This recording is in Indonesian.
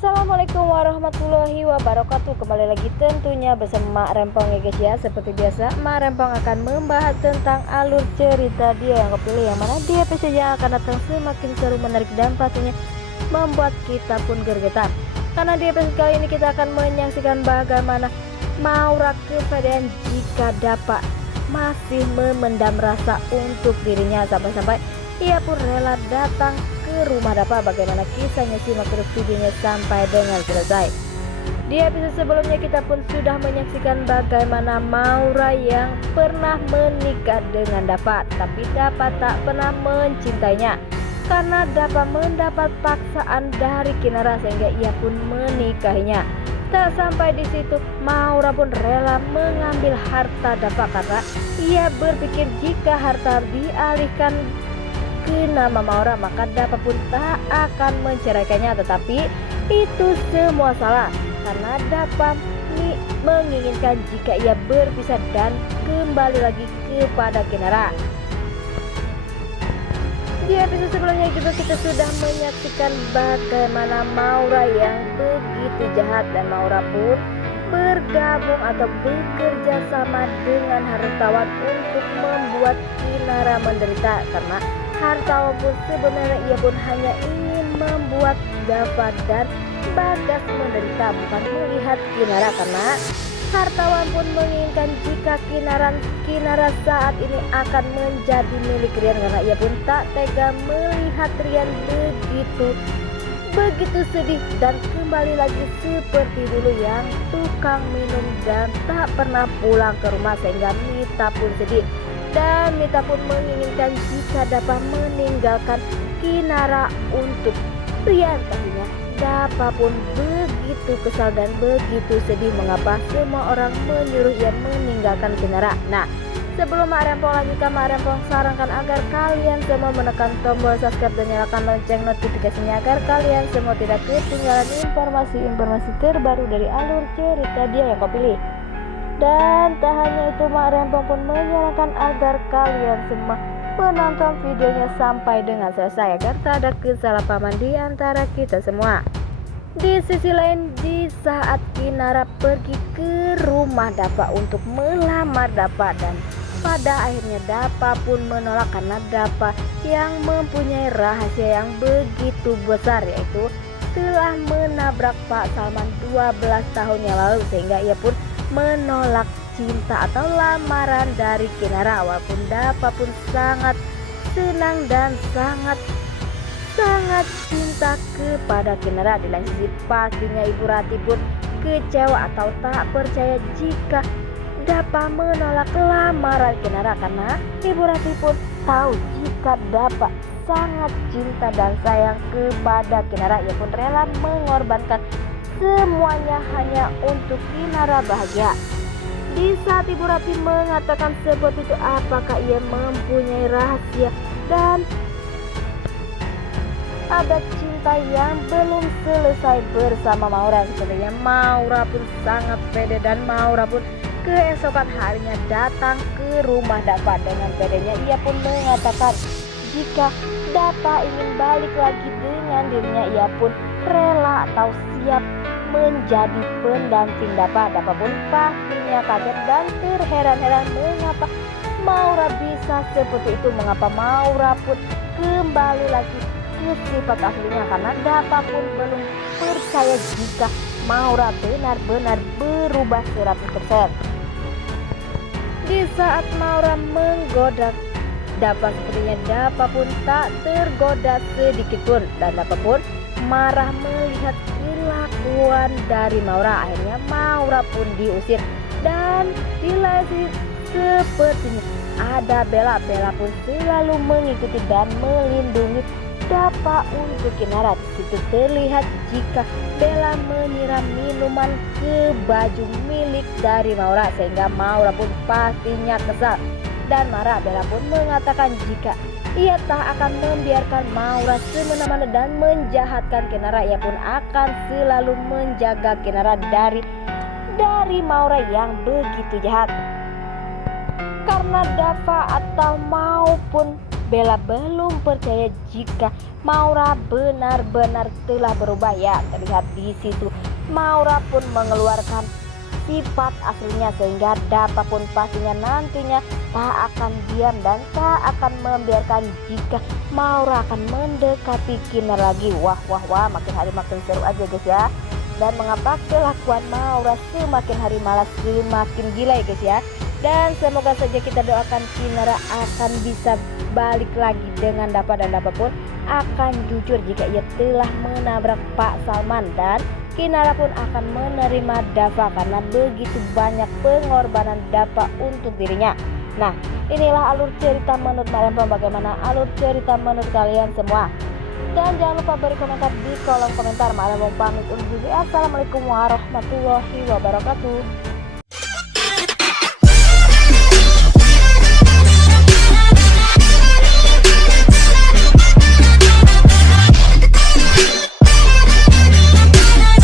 Assalamualaikum warahmatullahi wabarakatuh. Kembali lagi tentunya bersama Mak Rempong ya guys ya. Seperti biasa Mak Rempong akan membahas tentang alur cerita dia yang kepilih, yang mana di episode yang akan datang semakin seru, menarik, dan pastinya membuat kita pun gergetan. Karena di episode kali ini kita akan menyaksikan bagaimana Maura kepedean jika dapat masih memendam rasa untuk dirinya, sampai-sampai ia pun rela datang ke rumah Dapa. Bagaimana kisahnya, simak terus videonya sampai dengan selesai. Di episode sebelumnya kita pun sudah menyaksikan bagaimana Maura yang pernah menikah dengan Dapa, tapi Dapa tak pernah mencintainya karena Dapa mendapat paksaan dari Kinara sehingga ia pun menikahinya. Tak sampai di situ, Maura pun rela mengambil harta Dapa karena ia berpikir jika harta dialihkan ke nama Maura maka Dapa pun tak akan menceraikannya. Tetapi itu semua salah karena Dapa menginginkan jika ia berpisah dan kembali lagi kepada Kinara. Di episode sebelumnya juga kita sudah menyaksikan bagaimana Maura yang begitu jahat, dan Maura pun bergabung atau bekerja sama dengan hartawan untuk membuat Kinara menderita. Karena hartawan pun sebenarnya ia pun hanya ingin membuat Dapa dan Bagas menderita, bukan melihat Kinara, karena hartawan pun menginginkan jika Kinara saat ini akan menjadi milik Rian, karena ia pun tak tega melihat Rian begitu sedih dan kembali lagi seperti dulu yang tukang minum dan tak pernah pulang ke rumah, sehingga Mita pun sedih dan Mita pun menginginkan jika dapat meninggalkan Kinara untuk Rian. Pastinya Dapa pun begitu kesal dan begitu sedih mengapa semua orang menyuruh ia meninggalkan Kinara. Nah, sebelum Mak Rempong lanjutkan, Mak Rempong sarankan agar kalian semua menekan tombol subscribe dan nyalakan lonceng notifikasinya agar kalian semua tidak ketinggalan informasi-informasi terbaru dari alur cerita dia yang kau pilih. Dan tak hanya itu, Mak Rempong pun menyarankan agar kalian semua menonton videonya sampai dengan selesai agar tak ada kesalahpahaman di antara kita semua. Di sisi lain, di saat Kinara pergi ke rumah Dapa untuk melamar Dapa, dan pada akhirnya Dapa pun menolak karena Dapa yang mempunyai rahasia yang begitu besar, yaitu telah menabrak Pak Salman 12 tahun yang lalu, sehingga ia pun menolak cinta atau lamaran dari Kinara. Walaupun Dapa pun sangat senang dan sangat cinta kepada Kinara. Di lain sisi pastinya Ibu Rati pun kecewa atau tak percaya jika Dapa menolak lamaran Kinara, karena Ibu Rati pun tahu jika Dapa sangat cinta dan sayang kepada Kinara. Ia pun rela mengorbankan semuanya hanya untuk Kinara bahagia. Di saat Ibu Rati mengatakan seperti itu, apakah ia mempunyai rahasia dan ada cinta yang belum selesai bersama Maura? Sepertinya Maura pun sangat pede dan Maura pun keesokan harinya datang ke rumah Dapa. Dengan pedenya ia pun mengatakan jika Dapa ingin balik lagi dengan dirinya, ia pun rela atau siap menjadi pendamping Dapa. Dapa pun pastinya kaget dan terheran-heran mengapa Maura bisa seperti itu, mengapa Maura pun kembali lagi ke sifat aslinya, karena Dapa pun belum percaya jika Maura benar-benar berubah 100%. Di saat Maura menggoda Dapa, sepertinya Dapa pun tak tergoda sedikit pun, dan Dapa pun marah melihat kelakuan dari Maura. Akhirnya Maura pun diusir, dan di lain sepertinya ada Bella pun selalu mengikuti dan melindungi Dapa untuk Kinara. Di situ terlihat jika Bella menyiram minuman ke baju milik dari Maura, sehingga Maura pun pastinya kesal dan marah. Bella pun mengatakan jika ia tak akan membiarkan Maura semena-mena dan menjahatkan Kinara. Ia pun akan selalu menjaga Kinara dari Maura yang begitu jahat. Karena Dapa atau maupun Bella belum percaya jika Maura benar-benar telah berubah ya. Terlihat di situ Maura pun mengeluarkan sifat aslinya sehingga Dava pun pastinya nantinya tak akan diam dan tak akan membiarkan jika Maura akan mendekati Kinar lagi. Wah, makin hari makin seru aja guys ya. Dan mengapa kelakuan Maura semakin hari malah semakin gila ya guys ya. Dan semoga saja kita doakan Kinar akan bisa balik lagi dengan Dava, dan Dava pun akan jujur jika ia telah menabrak Pak Salman, dan Kinar pun akan menerima Dava karena begitu banyak pengorbanan Dava untuk dirinya. Nah, inilah alur cerita menurut Marempong. Bagaimana alur cerita menurut kalian semua? Dan jangan lupa beri komentar di kolom komentar. Marempong pamit undur diri. Assalamualaikum warahmatullahi wabarakatuh.